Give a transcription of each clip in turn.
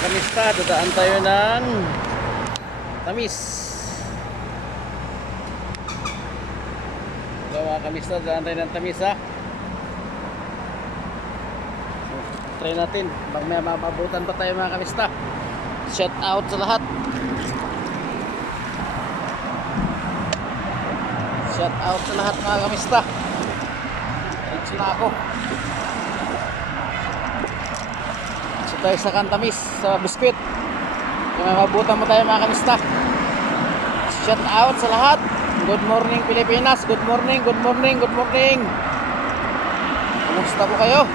kamista, dadaan tayo ng Tamis. Hello mga kamista, dadaan tayo ng Tamis ha. Try natin, baka may mapabutan pa tayo mga kamista. Shout out sa lahat. Shout out sa lahat mga kamista. Reach na ako. So tayo sa Kantamis, sa Biscuit. Kung may mabutan mo tayo mga kamista. Shout out sa lahat. Good morning Pilipinas. Good morning, good morning, good morning. Kumusta po kayo?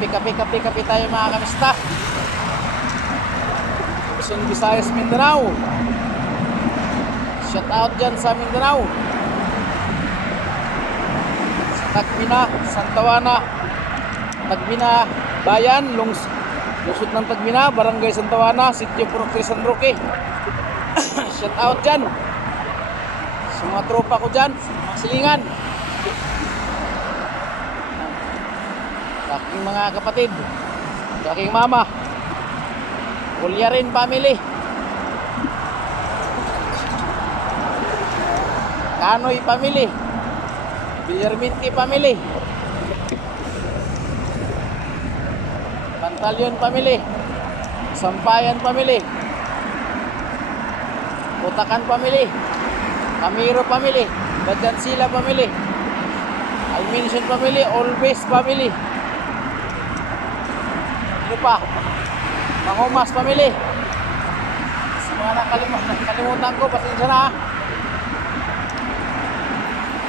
Kapi tayo mga kamista. Luzon, Visayas, Mindanao. Shout out dyan sa Mindanao. Sa Tagbina, Santawana, Tagbina Bayan, lungsod ng Tagbina, Barangay Santawana, Sitio Purok San Roque. Shout out dyan sa mga tropa ko dyan, sa mga silingan, sa aking mga kapatid, sa aking mama, Ulyarin family, Kanoy family, Villarminti family, Pantalyon family, Sampayan family, Utakan family, Camiro family, Badyansila family, Alminson family, Always family. Ano pa? Mangumas family. Sa mga nakalimutan ko, pasensya na.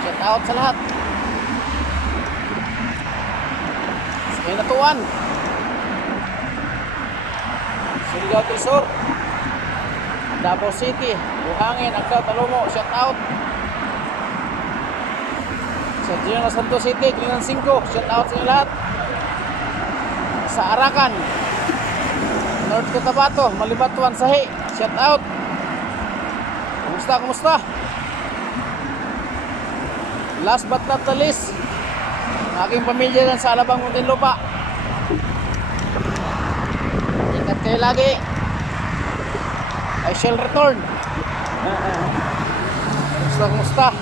Shout out sa lahat. Sa Hinatuan, Surigao del Sur, Davao City, Buhangin, Agdao, Talomo, shout out. Sa General Santos City, Clinan 5, shout out sa inyo lahat. Sa Arakan, North Cotabato, Malibatuan, Sahi, shout out. Kumusta? Last but not the least, aking pamilya dyan sa Alabang, Muntinlupa. Ingat kayo lagi. I shall return. Kumusta?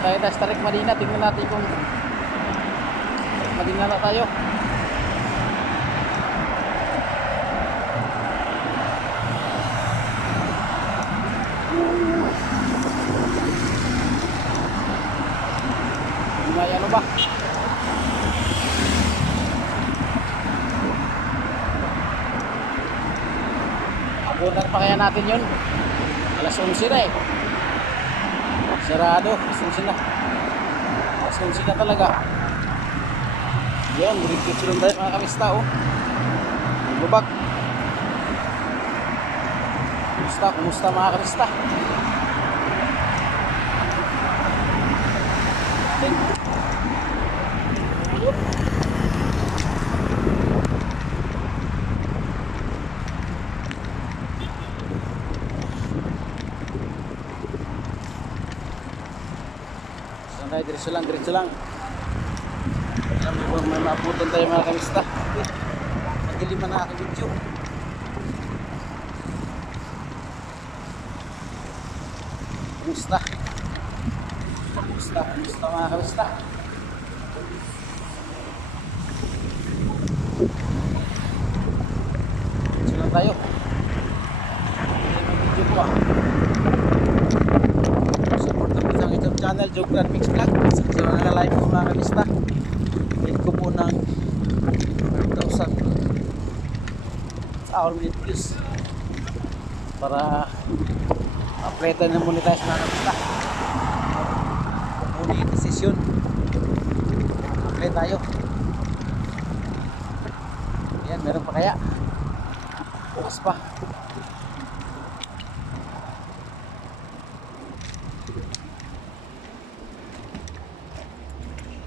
Tayo sa Tarik Madina. Tingnan natin kung Madina na tayo. May ano ba? Abutan pa kaya natin yun? Alas 11 na eh. Sarado, alas 11 na. Alas 11 na talaga. Yan, diretso lang tayo mga kamista oh. Bubak. Kumusta mga kamista? Diretso lang. May maabutan tayo mga kamista. Magdiliman na aking video. Kumusta mga kamista? Diretso lang tayo. Video ko support namin sa YouTube channel, Jogran Mix Vlog. Sa mga live ko mga kamista, hit ko po ng 1,000 hour minute views para upload na monetize mga kamista. Monetization upload tayo. Yan, meron pa kaya? Bukas pa.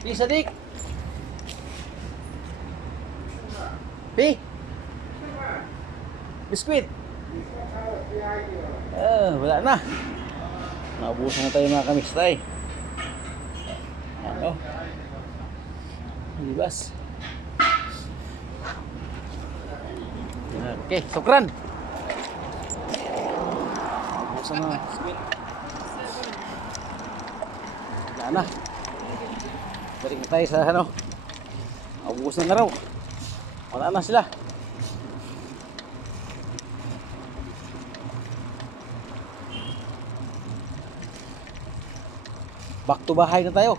Pi, Sadik. Pi. Biskuit. Wala na. Naubusan na tayo mga kamista eh. Ano? Libas. Okay, sukran. Ubusan na. Wala na. Balik na tayo sa ano. Ubusan na raw. Wala na sila. Back to bahay na tayo.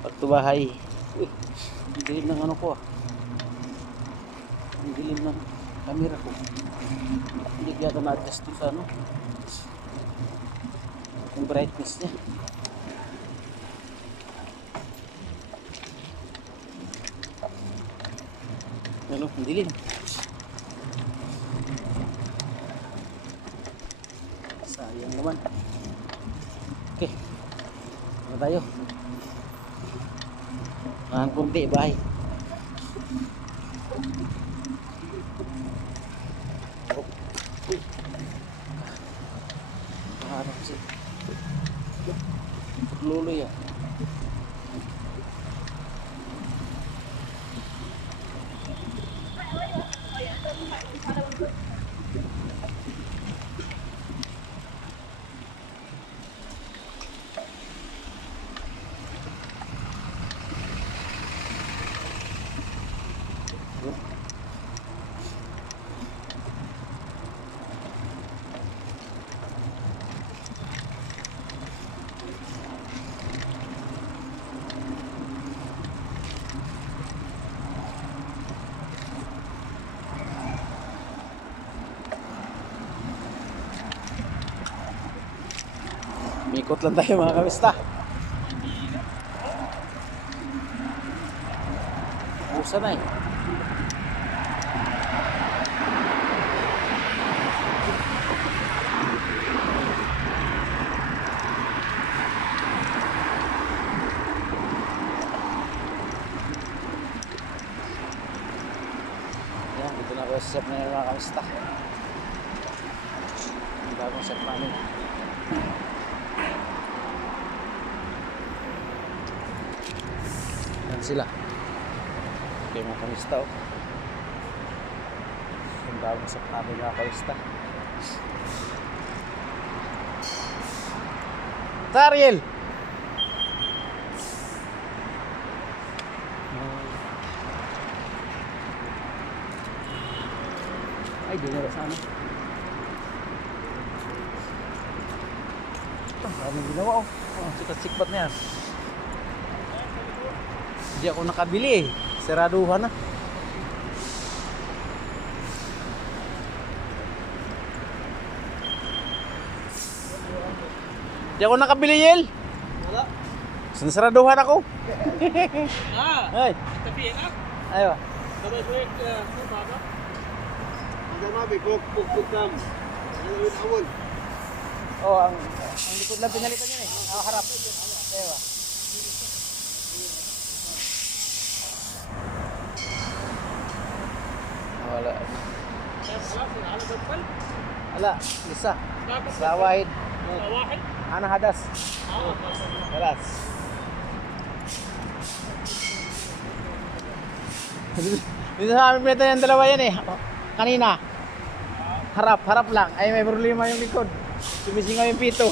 Back to bahay. Uy, ang dilim ng ano ko ah. Ang dilim ng camera ko. Hindi kaya na-adjust sa ano. Yung brightness niya. Ano, ang dilim. Sayang naman. Okay. Ano tayo? Mahan kunti, bahay. Ano kasi? Luloy ah. Mikot lang tayo mga kamista. Busa na eh. Yan, dito na ako sa set na mga kamista. Ang bagong set namin. Sila. Okay mga kamista oh. Ang bagong sa namin mga kamista. Tariel! Ay, di na sana. Ang ginawa oh. Sikat-sikpat na yan. Hindi ako nakabili eh. Seraduhan na. Hindi ako nakabili, Yel. Wala. Sinasaraduhan ako. Ay. Tapi enak. Ayo. Kalau saya ke apa? Ada mabe kok kam. Yang awal. Oh, ang likod lang pinalitan niya eh. Harap. Ayo. Wala. Wala, isa. Sa wahid. واحد. Ana hadas. Wala. Dito sa amin pleta yung dalawa yan eh. Kanina. Harap lang. Ay may problema yung likod. Sumisingaw yung pito.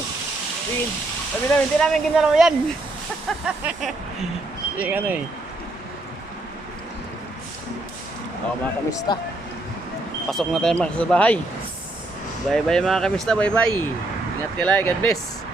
Sabi namin, hindi namin ginalaw yan. Yung ano eh. Oo mga kamista. Pasok na tayo mga sa bahay. Bye bye mga kamista, bye bye. Ingat ka lang, God bless.